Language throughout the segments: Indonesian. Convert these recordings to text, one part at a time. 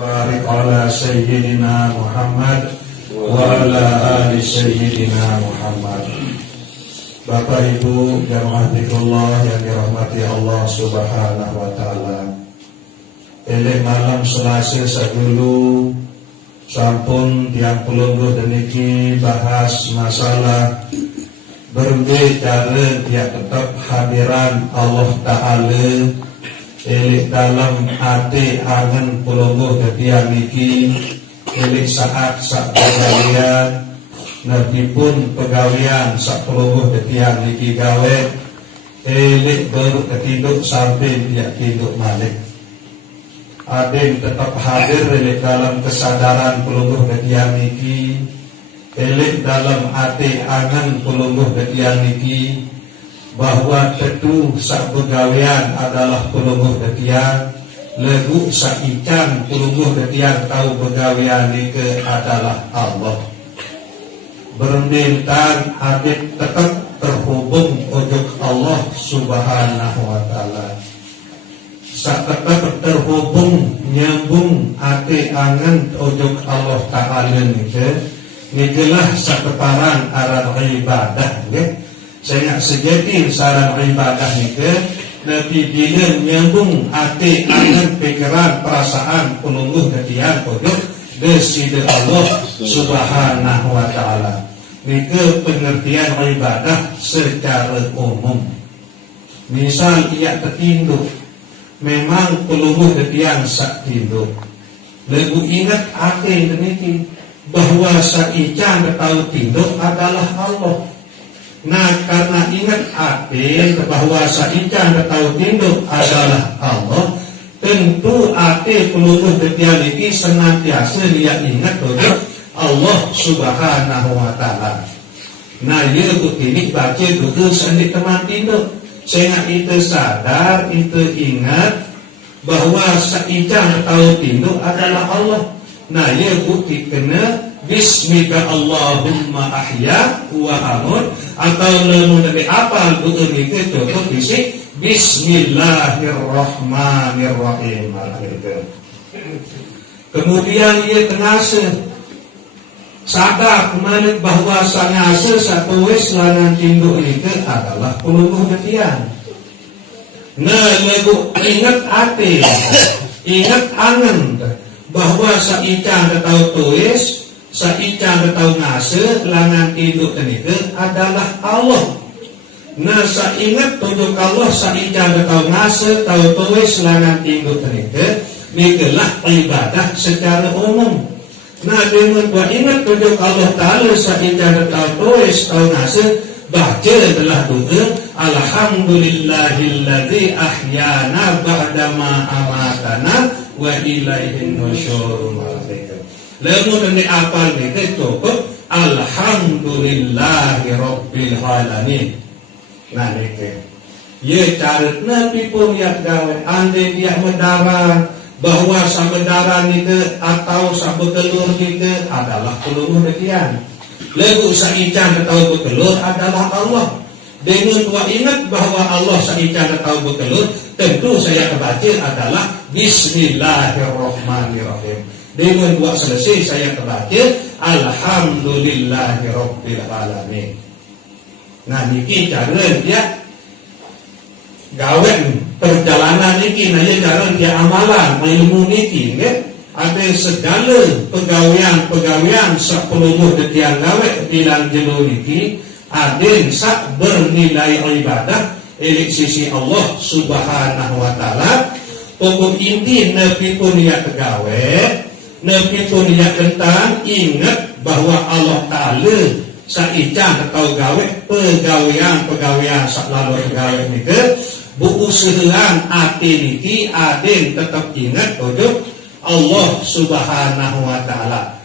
Barik ala Sayyidina Muhammad wa ala ali Sayyidina Muhammad. Bapak Ibu jamaah zikrullah yang dirahmati Allah Subhanahu wa taala. Eleh malam Selasa sadulu sampun tiang pulungguh deniki bahas masalah berbicara dia tetap hadiran Allah Ta'ala elik dalam hati angen pulungguh ketiang niki elik saat sak pegawaian nabi pun pegawaian sak pulungguh ketiang niki gawe elik baru ketinduk sampai dia tinduk malik adem tetap hadir elik dalam kesadaran pulungguh ketiang niki elik dalam hati angen pulungguh ketiang niki bahwa tentu sak pegawaian adalah pulungguh ketiang legu sak ikan pulungguh ketiang tahu pegawaian nike adalah Allah bermintan adit tetap terhubung untuk Allah Subhanahu wa taala sak tetap terhubung nyambung hati angen untuk Allah Ta'ala nikelah sakeparan aran ibadah saya sejati saran ibadah nike nabi bila nyambung hati angan pikiran perasaan penungguh ketian untuk deside Allah Subhanahu wa taala nike pengertian ibadah secara umum. Misal ia tertinduk memang penungguh ketian sak tinduk lagu ingat hati niki bahwa saican tahu tinduk adalah Allah. Nah karena ingat hati bahwa saican tahu tinduk adalah Allah, tentu hati peluluh ketian ini senantiasa dia ingat bahwa Allah Subhanahu wa taala. Nah ia begini baca dulu sendiri teman tinduk sehingga itu sadar itu ingat bahwa saican tahu tinduk adalah Allah. Nah ia bukti kena Bismika Allahumma ahya wa amut atau lamun dari apa doa itu cukup isi Bismillahirrahmanirrahim. Kemudian ia tengase sadar kemana bahwa sangase satu wis langan tinduk itu adalah pulungguh ketian. Nah lagu ingat hati ingat angen bahwa saican tahu tulis saican tahu ngase langan tinduk itu adalah Allah. Nah saingat untuk Allah saican tahu ngase tahu tulis langan tinduk itu nikelah ibadah secara umum. Nah dengan gua ingat untuk Allah Ta'ala saican tahu tulis tahu ngase baca adalah doa Alhamdulillahilladzi ahyana ba'dama amatana wa ilaihin nusyur. Lamun ini apa itu cukup Alhamdulillahi Rabbil Alamin. Nah ini ya carit nabi pun ya gawe andai dia mendarah bahwa samedara itu atau sabetelur itu adalah peluru dekian lagu saican atau betelur adalah Allah. Dengan tua ingat bahwa Allah saican atau betelur tentu saya kebaca adalah Bismillahirrahmanirrahim. Dengan buat selesai saya kebaca Alhamdulillahirabbil alamin. Nah niki cara dia gawe perjalanan niki nah cara dia amalan ilmu niki ada segala pegawaian sepuluh detian gawe bilang jelo niki adin sak bernilai ibadah elik sisi Allah Subhanahu wa taala. Pokok inti nabi pun dia tegawe nabi pun dia tentang ingat bahwa Allah Ta'ala saican atau gawe pegawaian selalu pegawai niki buusuhan hati niki adin tetap ingat untuk Allah Subhanahu wa taala.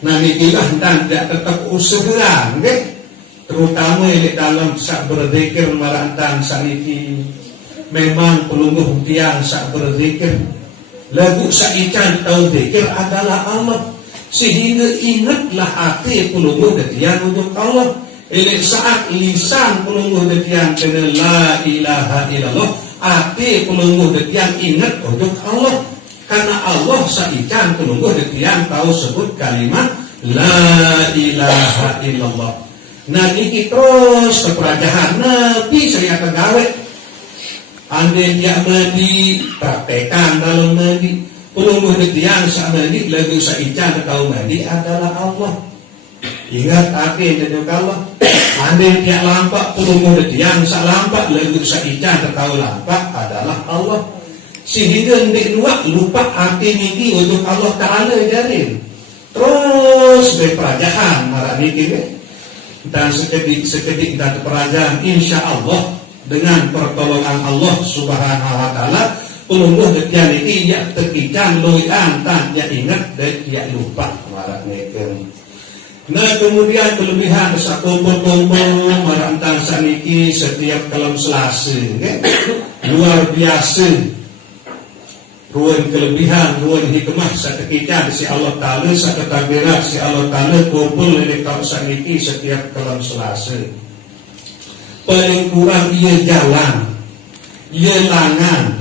Nah nikilah dan tidak tetap usuhan terutama di dalam sak berzikir marantang saniki memang pelungguh tiang sak berzikir lagu saican tahu zikir adalah Allah sehingga ingatlah hati pelungguh tiang untuk Allah. Ini saat lisan pelungguh tiang kena la ilaha illallah hati pelungguh tiang ingat untuk Allah. karena Allah saican pelungguh detian tahu sebut kalimat la ilaha illallah. Nah niki terus keperajahan Nabi saya kegawe andai dia mandi praktekan dalam mandi pelungguh detian sa mandi lagu saican tahu mandi adalah Allah. Ingat akhir dan Allah andai dia lampak pelungguh detian sa lampak lagu saican tahu lampak adalah Allah. Sehingga ndik lupa arti niki untuk Allah Ta'ala jarin. Terus berperajahan marah niki dan sekedik dan perajahan insya Allah dengan pertolongan Allah Subhanahu Wa Ta'ala pelungguh detian niki ya terkican loian tan ya ingat dan ya lupa marah niki. Nah kemudian kelebihan kumpul-kumpul marantang saniki setiap kalam Selasa luar biasa. Ruang kelebihan, ruang hikmah seketika si Allah Ta'ala seketabiran si Allah Ta'ala kumpul di kawasan ini setiap kalam Selasa. Paling kurang ia jalan, ia langan,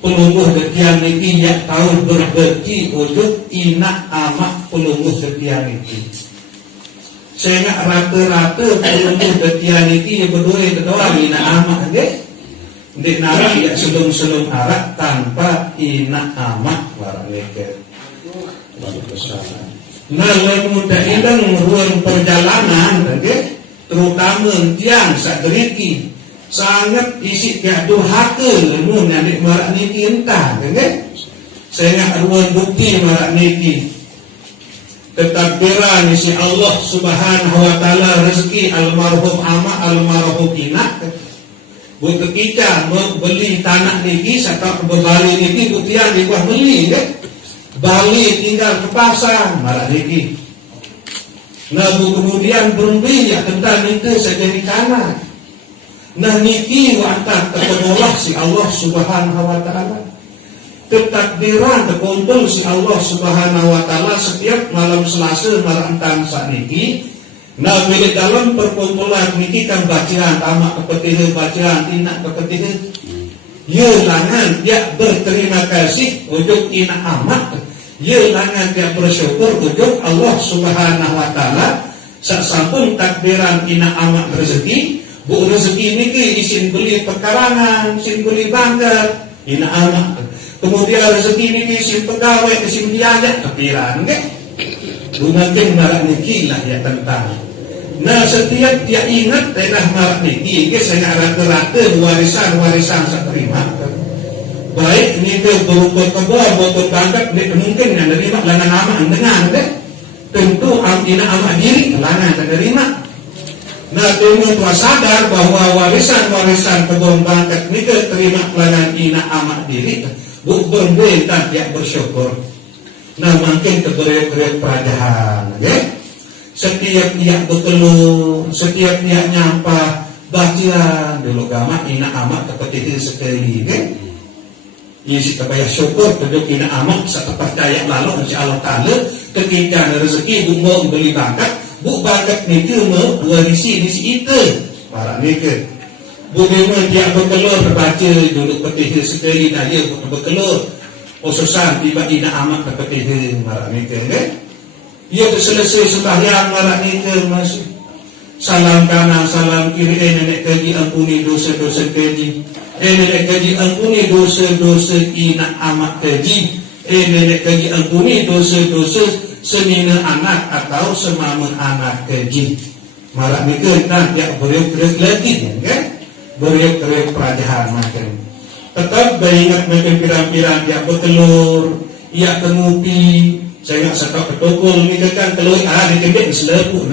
pelungguh detian ini ia tahu berbeki untuk inak amak pelungguh detian ini. Sehingga rata-rata pelungguh detian ini ia berdua inak amak deh. Di nara ya selum arak tanpa inak amak warang leker. Nah muda idang ruang perjalanan, terutama tiang saderiki sangat isi tiadu hake lemun yang marak niki entah, sehingga ruang bukti marak niki. Ketakbiran isi Allah Subhanahu Wa Ta'ala rezeki almarhum amak almarhum inak. Buat kita membeli tanah niki serta berbali niki butian di bawah beli Bali tinggal ke pasar marah niki. Nah kemudian berumbi ya tentang itu sejadi tanah. Nah niki wantar terkelola si Allah Subhanahu Wa Ta'ala. Ketakdiran terkumpul si Allah Subhanahu Wa Ta'ala setiap malam Selasa marantang saat niki. Nah, bila dalam perkumpulan niki kan bacaan tamak kepetihe bacaan tindak kepetihe. Ya langan dia berterima kasih untuk ina amat. Ya langan dia bersyukur untuk Allah Subhanahu Wa Ta'ala. Sasampun takbiran ina amat rezeki, bu rezeki niki isin beli pekarangan, isin beli bangga, ina amat. Kemudian rezeki niki isin pegawai, isin diajak takbiran, Gunakan marak niki lah ya tentang. Nah setiap dia ingat tenah marak niki, saya rata-rata warisan saya terima. Baik ini berupa kebun, berupa bangkat, mungkin yang terima langan amat dengan, tentu ina amat diri langan terima. Nah tentu sadar bahwa warisan kebun bangkat ini terima langan ina amat diri, bukan dan dia bersyukur. Nah makin keberat perajahan, setiap dia berkeluh, setiap dia nyampa baca dulu gama ina amat kepetik sekali, Ia si kebayar syukur kedua ina amat sepercaya lalu insya Allah Ta'ala ketika rezeki bunga beli bakat, bu bakat niki warisi itu para niki. Bu dia berkeluh terbaca dulu kepetik sekali, nah dia berkeluh. Khususan tiba ina amat kepetihe marak nike, ia selesai sembahyang marak nike masih salam kanan salam kiri, nenek kaji ampuni dosa-dosa kaji, nenek kaji ampuni dosa-dosa ina amat kaji, nenek kaji ampuni dosa-dosa senina anak atau semamun anak kaji marak nike. Nah dia beriak lagi, beriak perajahan macam. Tetap beringat makin pirang-pirang dia bertelur, ia tenupi, saya nggak setok ketokul ni kan telur di kebek selepu,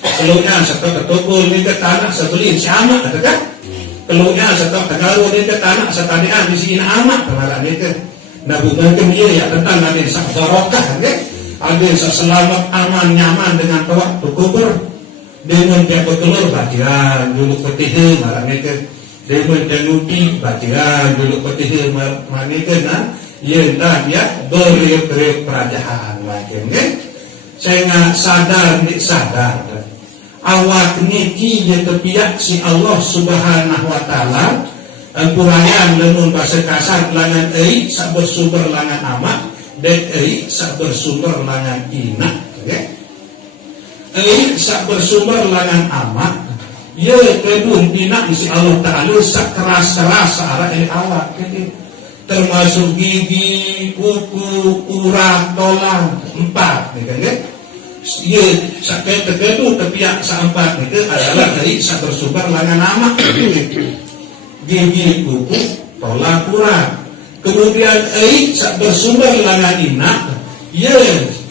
telurnya setok ketokul ni ke tanah sebelin sama, ada kan? Telurnya setok tegaru ni ke tanah setanian di sini amat kemarin ni ke. Nah bukan dia ya tentang ada sak barokah, ada sak selamat aman nyaman dengan waktu kubur, dengan dia bertelur bagian dulu ketihe malam ni ke. Dewan danuti bacaan dulu petihe manikena ia dia beriak-riak perajahan macam saya nggak sadar awak niki ya tepiak si Allah Subhanahu Wa Ta'ala Kurangan lemun bahasa kasar langan ei sak bersumber langan amat dan ei sak bersumber langan inak. Ei sak bersumber langan amat ya kedun inak isi Allah Ta'ala sak keras-keras searah ini awak termasuk gigi, kuku, urat, tolang 4 ya sak kedun tepiak sak 4 itu adalah ei sak bersumber langan amat gigi, kuku, tolak, urat. Kemudian sak bersumber langan inak ya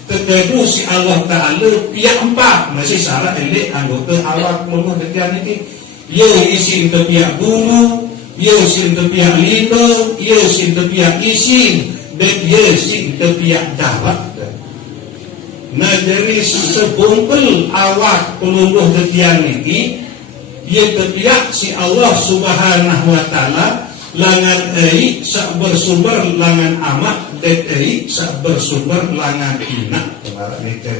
terkedu si Allah Ta'ala pihak 4 masih syarat elek anggota awak keluar dekian ini ya isi untuk pihak bulu ya isi untuk pihak lindung ya isi untuk pihak isi dan ya isi untuk pihak darat. Nah dari sebungkul awak keluar dekian ini yang ketiak si Allah Subhanahu wa Ta'ala langan ei sak bersumber langan amat dan ei sak bersumber langan inak kemarin itu.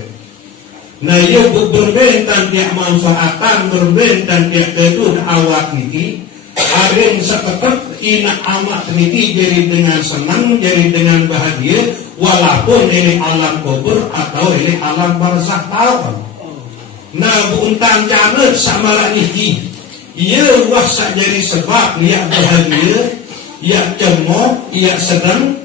Nah ia berbentan tiap manfaatan berbentan tiap kedua awak niki ada yang seketat inak amat niki jadi dengan senang jadi dengan bahagia walaupun ini alam kubur atau ini alam barzakh tahun. Nah buntang jana sama niki ia wah sak jadi sebab ia bahagia ia cemooh ia sedang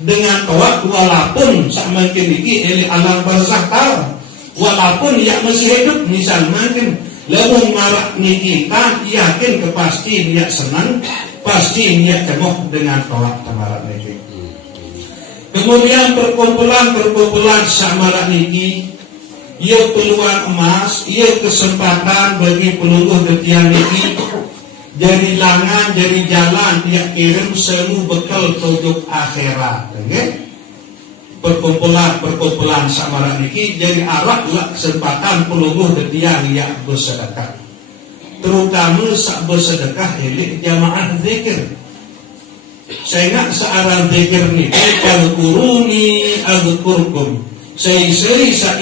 dengan awak walaupun sak mungkin niki eli alam barzakh tahun walaupun ia masih hidup misal mungkin lamun marak niki kan yakin kepasti ia senang pasti ia cemooh dengan awak tamarat niki. Kemudian perkumpulan sak marak niki ia peluang emas, ia kesempatan bagi peluluh detian ini jadi langan, jadi jalan dia kirim semu bekal tujuh akhirat. Perkumpulan samara niki jadi arak lah kesempatan peluluh detian ia bersedekah. Terutama sak bersedekah ini jamaah zikir. Saya ingat searah zikir ni al-kuruni al-kurkum. Saya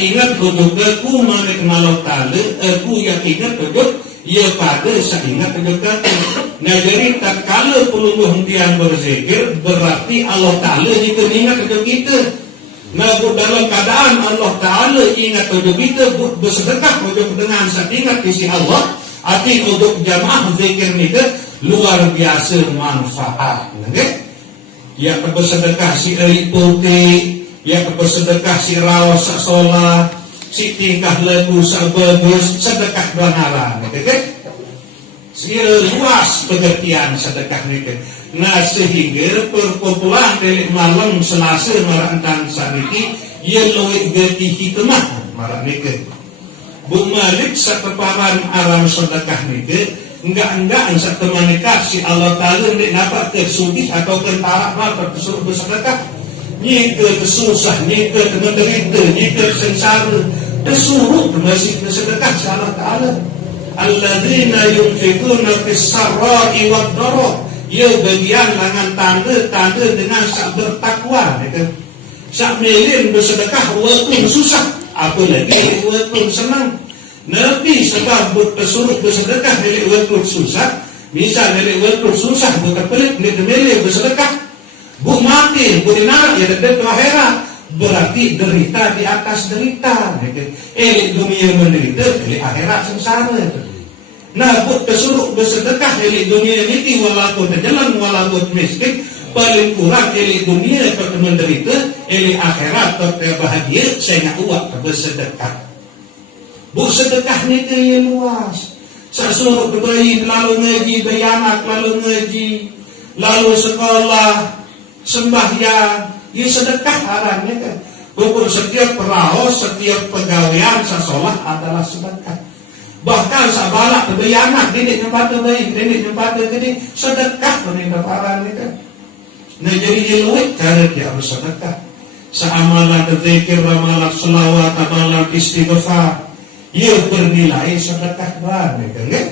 ingat untuk aku mengenal tali, aku yang ingat untuk ia pada saya ingat untuk aku. Nah jadi tak kala peluluh hentian berzikir berarti Allah Ta'ala juga ingat untuk kita. Nah dalam keadaan Allah Ta'ala ingat untuk kita bersedekah untuk dengan saya ingat isi Allah. Arti untuk jamaah zikir ni luar biasa manfaat. Ya bersedekah si eri putih. Ya bersedekah si rawas sak solat, si tingkah lagu sak bagus, sedekah banaran, si luas pengertian sedekah ni. Nah sehingga perkumpulan dari malam Selasa marantan sariki, ia loik geti hikmah marah ni. Bu Malik sak keparan aram sedekah ni, enggak sak temanikah si Allah Ta'ala ni dapat tersugih atau tentara apa tersuruh bersedekah. Nyika kesusah, nyika menderita, nyika sengsara disuruh masih bersedekah si Allah Ta'ala. Alladzina yunfikuna fis sarra'i wad dharra. Ia bagian langan tanda dengan sak bertakwa. Sak melin bersedekah walaupun susah, apalagi walaupun senang. Nabi sebab bersuruh bersedekah dari walaupun susah. Misal dari walaupun susah bukan pelit, melin bersedekah. Bu mati, bu dinarak ya dan akhirat berarti derita di atas derita. Elik dunia menderita, elik akhirat sengsara. Nah, bu tersuruh bersedekah elik dunia ini walaupun terjalan walaupun miskin paling kurang elik dunia menderita, elik akhirat terbahagia. Saya nak uak bersedekah. Bu sedekah ni kaya luas. Saya suruh bayi lalu ngaji, bayi anak lalu ngaji, lalu sekolah. Sembahyang, ia sedekah arahnya kan. Pokok setiap perahu, setiap pegawaian sasolah adalah sedekah. Bahkan sabalak kebayanan, didik nyempata baik, didik nyempata gede, sedekah penindak arahnya kan. Nah jadi iluit cara dia harus sedekah. Seamalan berzikir, amalan selawat, amalan istighfar, ia bernilai sedekah banget kan.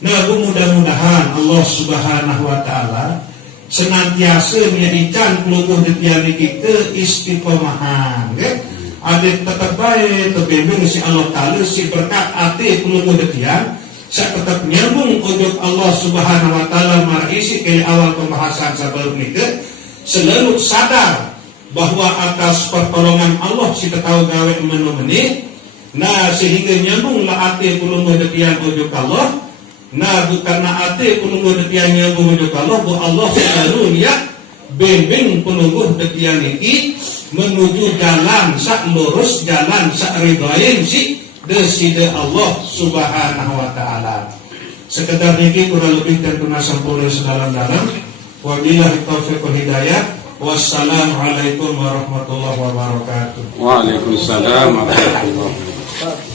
Nah mudah-mudahan Allah Subhanahu wa Ta'ala senantiasa menjadikan kelukuh detian kita istiqomahan, ada tetap baik terbimbing si Allah Ta'ala si berkat hati kelukuh detian Sa tetap nyambung ujug Allah Subhanahu wa taala marisi ke awal pembahasan sebelum itu selalu sadar bahwa atas pertolongan Allah si tahu gawe menu-meni. Nah sehingga nyambung lah ati kulunguh detian ujug Allah. Nah bukan ati kulunguh detian nyambung ujug Allah, bu Allah selalu niat bimbing kulunguh detian iki menuju jalan sak lurus, jalan sak ridhain si deside Allah Subhanahu wa taala. Sekedar niki kurang lebih dan tuna sampurna sedalam-dalam. Wabillahi taufiq wal hidayah. Wassalamualaikum warahmatullahi wabarakatuh. Waalaikumsalam warahmatullahi wabarakatuh.